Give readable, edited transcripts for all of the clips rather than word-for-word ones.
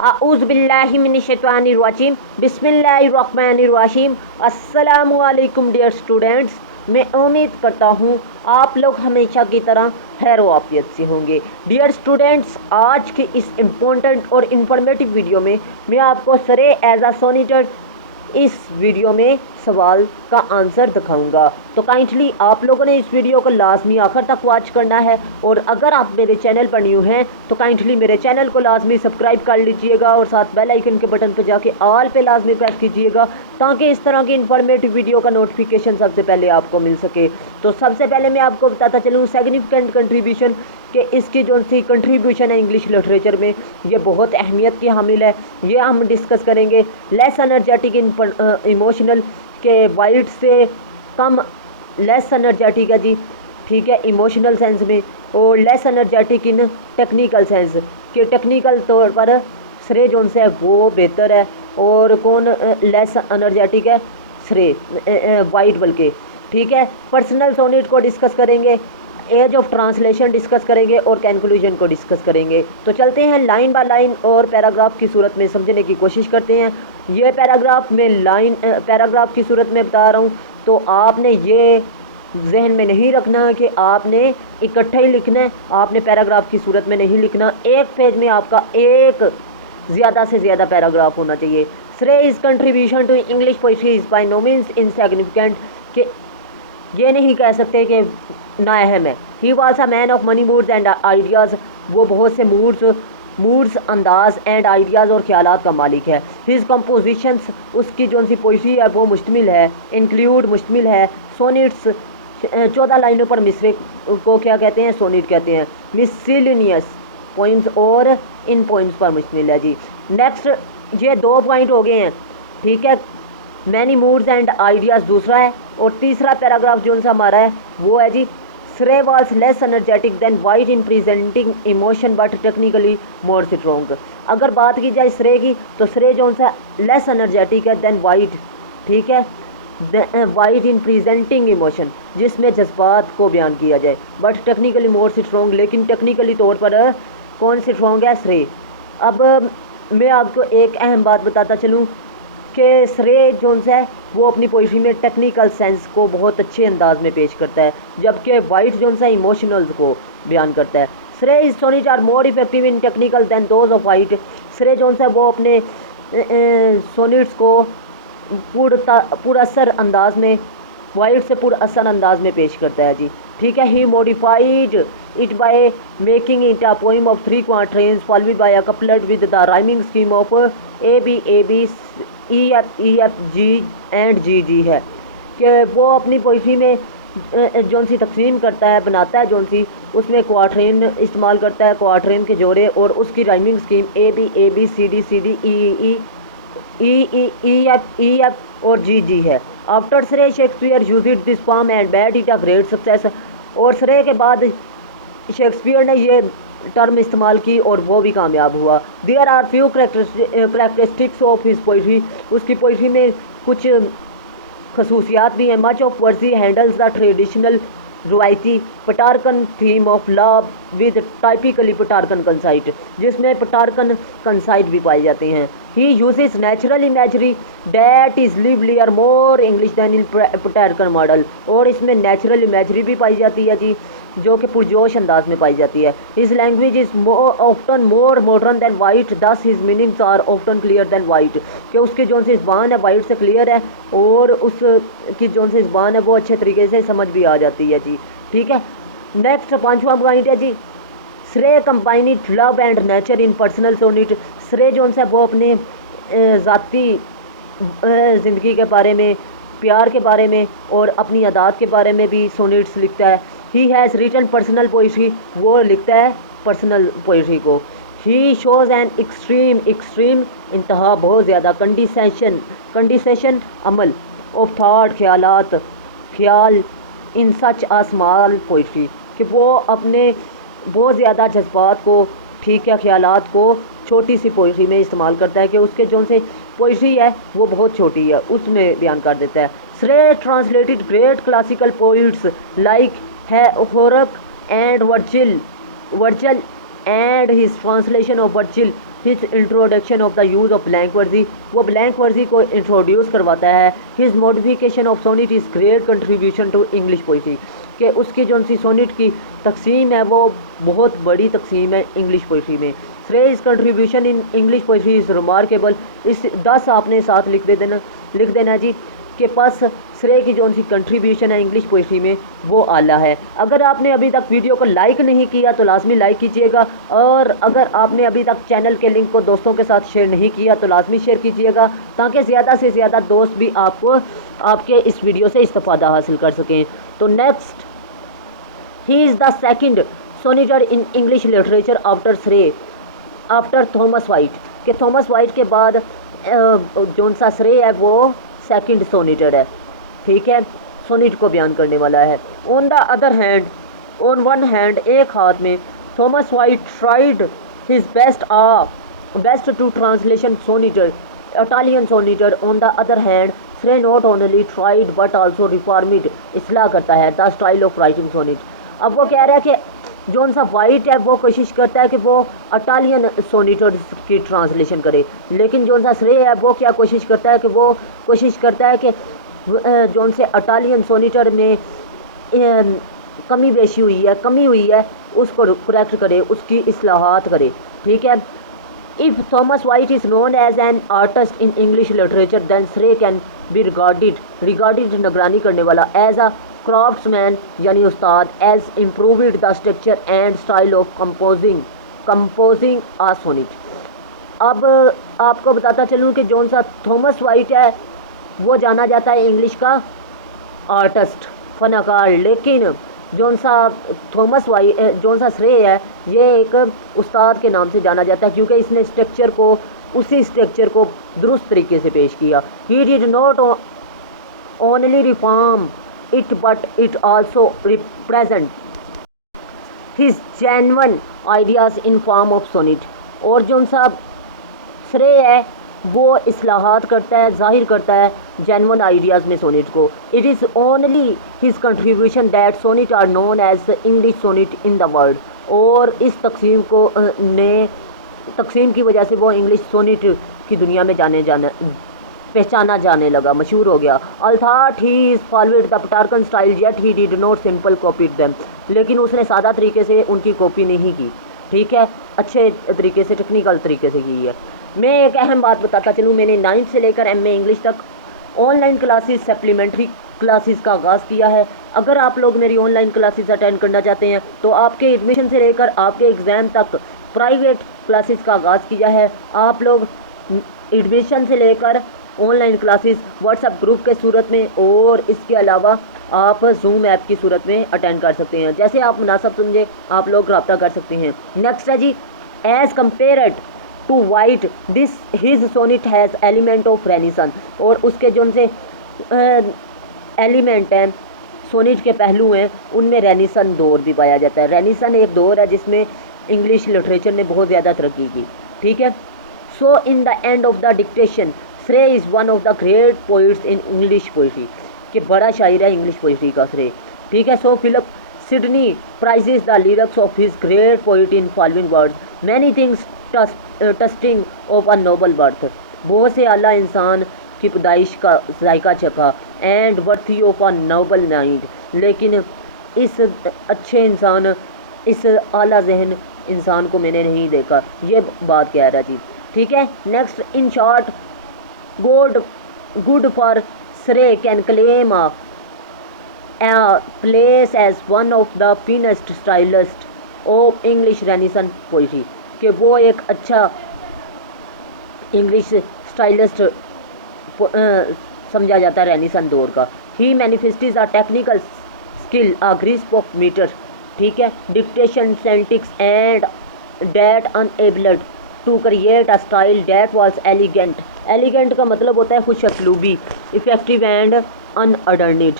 आऊज़ु बिल्लाहि मिनश्शैतानिर रजीम बिस्मिल्लाहिर रहमानिर रहीम। अस्सलामु अलैकुम डियर स्टूडेंट्स। मैं उम्मीद करता हूँ आप लोग हमेशा की तरह खैर वाफियत से होंगे। डियर स्टूडेंट्स, आज के इस इम्पोर्टेंट और इन्फॉर्मेटिव वीडियो में मैं आपको सरे एज अ सोनिटर इस वीडियो में सवाल का आंसर दिखाऊंगा। तो काइंडली आप लोगों ने इस वीडियो को लाजमी आखिर तक वॉच करना है, और अगर आप मेरे चैनल पर न्यू हैं तो काइंडली मेरे चैनल को लाजमी सब्सक्राइब कर लीजिएगा और साथ बेल आइकन के बटन पर जाके ऑल पे लाजमी प्रेस कीजिएगा, ताकि इस तरह की इन्फॉर्मेटिव वीडियो का नोटिफिकेशन सबसे पहले आपको मिल सके। तो सबसे पहले मैं आपको बताता चलूँ सिग्निफिकेंट कंट्रीब्यूशन कि इसकी जो सी कंट्रीब्यूशन है इंग्लिश लिटरेचर में, ये बहुत अहमियत की हामिल है। ये हम डिस्कस करेंगे। लेस एनर्जेटिक इन इमोशनल के वाइट से कम लेस एनर्जेटिक है जी, ठीक है, इमोशनल सेंस में, और लेस एनर्जेटिक इन टेक्निकल सेंस कि टेक्निकल तौर पर श्रे जोन से है वो बेहतर है, और कौन लेस एनर्जेटिक है, श्रे वाइट बल्कि, ठीक है। पर्सनल सोनेट को डिस्कस करेंगे, एज ऑफ ट्रांसलेशन डिस्कस करेंगे और कंक्लूजन को डिस्कस करेंगे। तो चलते हैं लाइन बाय लाइन और पैराग्राफ की सूरत में समझने की कोशिश करते हैं। ये पैराग्राफ में पैराग्राफ की सूरत में बता रहा हूँ, तो आपने ये जहन में नहीं रखना कि आपने इकट्ठा ही लिखना है, आपने पैराग्राफ की सूरत में नहीं लिखना। एक पेज में आपका एक ज़्यादा से ज़्यादा पैराग्राफ होना चाहिए। Surrey is contribution to English poetry is by no means insignificant, कि ये नहीं कह सकते कि ना अहम है। He was a man of many moods and ideas, वो बहुत से मूड्स अंदाज एंड आइडियाज़ और ख्यालात का मालिक है। हिज कंपोजिशंस, उसकी जो सी पोइट्री है वो मुश्तमिल है, इंक्लूड मुश्तमिल है, सोनिट्स 14 लाइनों पर मिसरे को क्या कहते हैं, सोनिट कहते हैं। मिसलिनियस पॉइंट्स और इन पॉइंट्स पर मुश्तमिल है जी। नेक्स्ट, ये 2 पॉइंट हो गए हैं, ठीक है। मैनी मूड्स एंड आइडियाज़ दूसरा है, और तीसरा पैराग्राफ जो सा हमारा है वो है जी, Surrey was less energetic than Wyatt in presenting emotion but technically more strong. अगर बात की जाए श्रे की, तो श्रे जो सा लेस एनर्जेटिक है देन वाइट, ठीक है, वाइट इन प्रेजेंटिंग इमोशन, जिसमें जज्बात को बयान किया जाए, बट टेक्निकली मोर स्ट्रॉन्ग, लेकिन टेक्निकली तौर पर कौन स्ट्रॉन्ग है, श्रे। अब मैं आपको एक अहम बात बताता चलूँ कि श्रे जोन्स है वो अपनी पोइट्री में टेक्निकल सेंस को बहुत अच्छे अंदाज में पेश करता है, जबकि वाइट जोन्स है इमोशनल्स को बयान करता है। Surrey is sonnet are more effective in technical than those of Wyatt. Surrey जोन्स है वो अपने सोनिट्स को पुरअसर अंदाज में, वाइट से पुरअसर अंदाज में पेश करता है जी, ठीक है। He modified it by making it a poem of 3 quatrains followed by a couplet with the rhyming scheme of A B E F G and G G है, कि वो अपनी पोइट्री में जौन सी तकसीम करता है, बनाता है जौन सी, उसमें क्वार्टरेन इस्तेमाल करता है, क्वार्टरेन के जोड़े, और उसकी rhyming scheme A B C D E F और जी जी है। After Surrey Shakespeare use it this form and bad it a great success, और श्रे के बाद शेक्सपियर ने ये टर्म इस्तेमाल की और वो भी कामयाब हुआ। There are few characteristics of his poetry, उसकी पोइट्री में कुछ खसूसियात भी हैं। Much of verse handles the traditional रवायती Petrarchan theme of love with typically Petrarchan conceit, जिसमें पटारकन कंसाइट भी पाए जाते हैं। He uses natural imagery that is livelier more English than in Petrarchan model, और इसमें नेचुरल इमेजरी भी पाई जाती है जी, जो कि पुरजोश अंदाज में पाई जाती है। His language is often more modern than Wyatt, thus his meanings are often clear than Wyatt, कि उसकी जो सी ज़बान है वाइट से क्लियर है, और उसकी जो सी ज़बान है वो अच्छे तरीके से समझ भी आ जाती है जी, ठीक है। नेक्स्ट 5वां पॉइंट है जी, Surrey combined love and nature in personal sonnet. Surrey जो है वो अपने ज़ाती ज़िंदगी के बारे में, प्यार के बारे में और अपनी आदत के बारे में भी सोनेट्स लिखता है। He has written personal poetry, वो लिखता है पर्सनल पोइट्री को। ही शोज़ एन एक्सट्रीम इंतहा, बहुत ज़्यादा कंडिसेशन अमल ऑफ थाट, ख्याल इन सच आ स्मॉल पोइट्री, कि वो अपने बहुत ज़्यादा जज्बात को, ठीक है, ख्यालात को छोटी सी पोइट्री में इस्तेमाल करता है, कि उसके जो से पोइट्री है वो बहुत छोटी है, उसमें बयान कर देता है। Surrey translated great classical poets like है Horace and Virgil, and his translation of Virgil his introduction of the use of blank verse, वो ब्लैंक वर्जी को इंट्रोड्यूस करवाता है। His modification of sonnet is great contribution to English poetry, कि उसकी जो सी सोनिट की तकसीम है वो बहुत बड़ी तकसीम है इंग्लिश पोइट्री में। श्रे is contribution in English poetry is remarkable, इस 10 आपने साथ लिख देना जी के पास श्रेय की जो सी कंट्रीब्यूशन है इंग्लिश पोइट्री में वो आला है। अगर आपने अभी तक वीडियो को लाइक नहीं किया तो लाजमी लाइक कीजिएगा, और अगर आपने अभी तक चैनल के लिंक को दोस्तों के साथ शेयर नहीं किया तो लाजमी शेयर कीजिएगा, ताकि ज़्यादा से ज़्यादा दोस्त भी आपको आपके इस वीडियो से इस्तेफादा हासिल कर सकें। तो next, he is the second sonneteer in English literature after Surrey, after Thomas Wyatt, के थॉमस वाइट के बाद जो सा श्रेय है वो सेकंड सोनेटर है, ठीक है, सोनेट को बयान करने वाला है। On the other hand, on one hand, एक हाथ में, Thomas Wyatt tried his best to translation sonneteer, Italian sonneteer. On the other hand, Surrey not only tried but also reformed, इस्लाह करता है the style of writing sonnet. अब वो कह रहा है कि जोन सा वाइट है वो कोशिश करता है कि वो इटालियन सोनेटर्स की ट्रांसलेशन करे, लेकिन जोन सा श्रेय है वो क्या कोशिश करता है कि वो कोशिश करता है कि जोन से इटालियन सोनेटर में कमी हुई है उसको करेक्ट करे, उसकी इस्लाहात करे, ठीक है। If Thomas Wyatt is known as an artist in English literature then Surrey can be regarded निगरानी करने वाला, एज अ क्राफ्ट्समैन यानी उस्ताद, as improved the structure and style of composing a sonnet. अब आपको बताता चलूँ कि जोन सा थॉमस वाइट है वो जाना जाता है इंग्लिश का आर्टिस्ट, फनकार, लेकिन जोन सा श्रेय है ये एक उस्ताद के नाम से जाना जाता है, क्योंकि इसने उसी स्ट्रक्चर को दुरुस्त तरीके से पेश किया। ही did not only reform it but it also represent his genuine ideas in form of sonnet, और जो सा श्रेय है वो इस्लाहात करता है, जाहिर करता है जेन्युइन आइडियाज़ में सोनेट को। It is only his contribution that sonnet are known as English sonnet in the world, और इस तकसीम की वजह से वो इंग्लिश सोनेट की दुनिया में पहचाना जाने लगा, मशहूर हो गया। अर्थात he is followed the Petrarchan style yet he did not simple copied them, लेकिन उसने सादा तरीके से उनकी कॉपी नहीं की, ठीक है, अच्छे तरीके से टेक्निकल तरीके से की है। मैं एक अहम बात बताता चलूँ, मैंने 9th से लेकर MA इंग्लिश तक ऑनलाइन क्लासेस, सप्लीमेंट्री क्लासेस का आगाज़ किया है। अगर आप लोग मेरी ऑनलाइन क्लासेस अटेंड करना चाहते हैं तो आपके एडमिशन से लेकर आपके एग्ज़ाम तक प्राइवेट क्लासेस का आगाज़ किया है। आप लोग एडमिशन से लेकर ऑनलाइन क्लासेस व्हाट्सएप ग्रुप के सूरत में, और इसके अलावा आप जूम ऐप की सूरत में अटेंड कर सकते हैं, जैसे आप मुनासिब समझे आप लोग रब्ता कर सकते हैं। नेक्स्ट है जी, as compared to Wyatt this his sonnet has element of renaissance, और उसके जो से एलिमेंट हैं, सोनेट के पहलू हैं, उनमें रेनेसांस दौर भी पाया जाता है। रेनेसांस एक दौर है जिसमें इंग्लिश लिटरेचर ने बहुत ज़्यादा तरक्की की, ठीक है। So in the end of the diction, Surrey is one of the great poets in English poetry, कि बड़ा शायर है इंग्लिश पोइट्री का श्रेय, ठीक है। So Philip Sidney praises the lyrics of his great poet in following words, many things tasting of a noble birth, बहुत से आला इंसान की पैदाइश का जायका चखा, and worthy of a noble mind, लेकिन इस अच्छे इंसान, इस आला जहन इंसान को मैंने नहीं देखा, ये बात कह रहा थी, ठीक है। Next, in short, good for Shrey can claim a place as one of the finest stylists of English Renaissance poetry, कि वो एक अच्छा इंग्लिश स्टाइलिस्ट समझा जाता है रेनेसांस दौर का। He manifested a technical skill, a grasp of metre, ठीक है, diction, syntax and that enabled to create a style that was elegant. Elegant का मतलब होता है खुश असलूबी, इफेक्टिव एंड अनअडर्निड,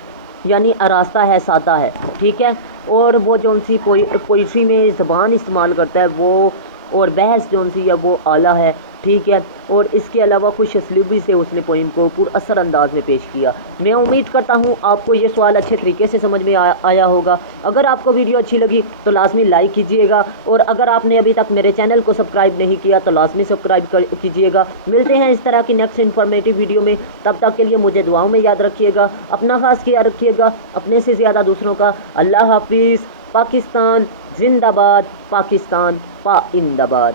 यानी आरास्ता है, सादा है, ठीक है। और वो जो सी पोइट्री में ज़बान इस्तेमाल करता है वो और बहस जो सी है वो आला है, ठीक है। और इसके अलावा खुश असलूबी से उसने पोइम को पुरअसर अंदाज में पेश किया। मैं उम्मीद करता हूँ आपको ये सवाल अच्छे तरीके से समझ में आया होगा। अगर आपको वीडियो अच्छी लगी तो लाजमी लाइक कीजिएगा, और अगर आपने अभी तक मेरे चैनल को सब्सक्राइब नहीं किया तो लाजमी सब्सक्राइब कीजिएगा। मिलते हैं इस तरह की नेक्स्ट इन्फॉर्मेटिव वीडियो में, तब तक के लिए मुझे दुआओं में याद रखिएगा, अपना खास ख्याल रखिएगा, अपने से ज़्यादा दूसरों का। अल्लाह हाफिज़। पाकिस्तान जिंदाबाद, पाकिस्तान पाइंदाबाद।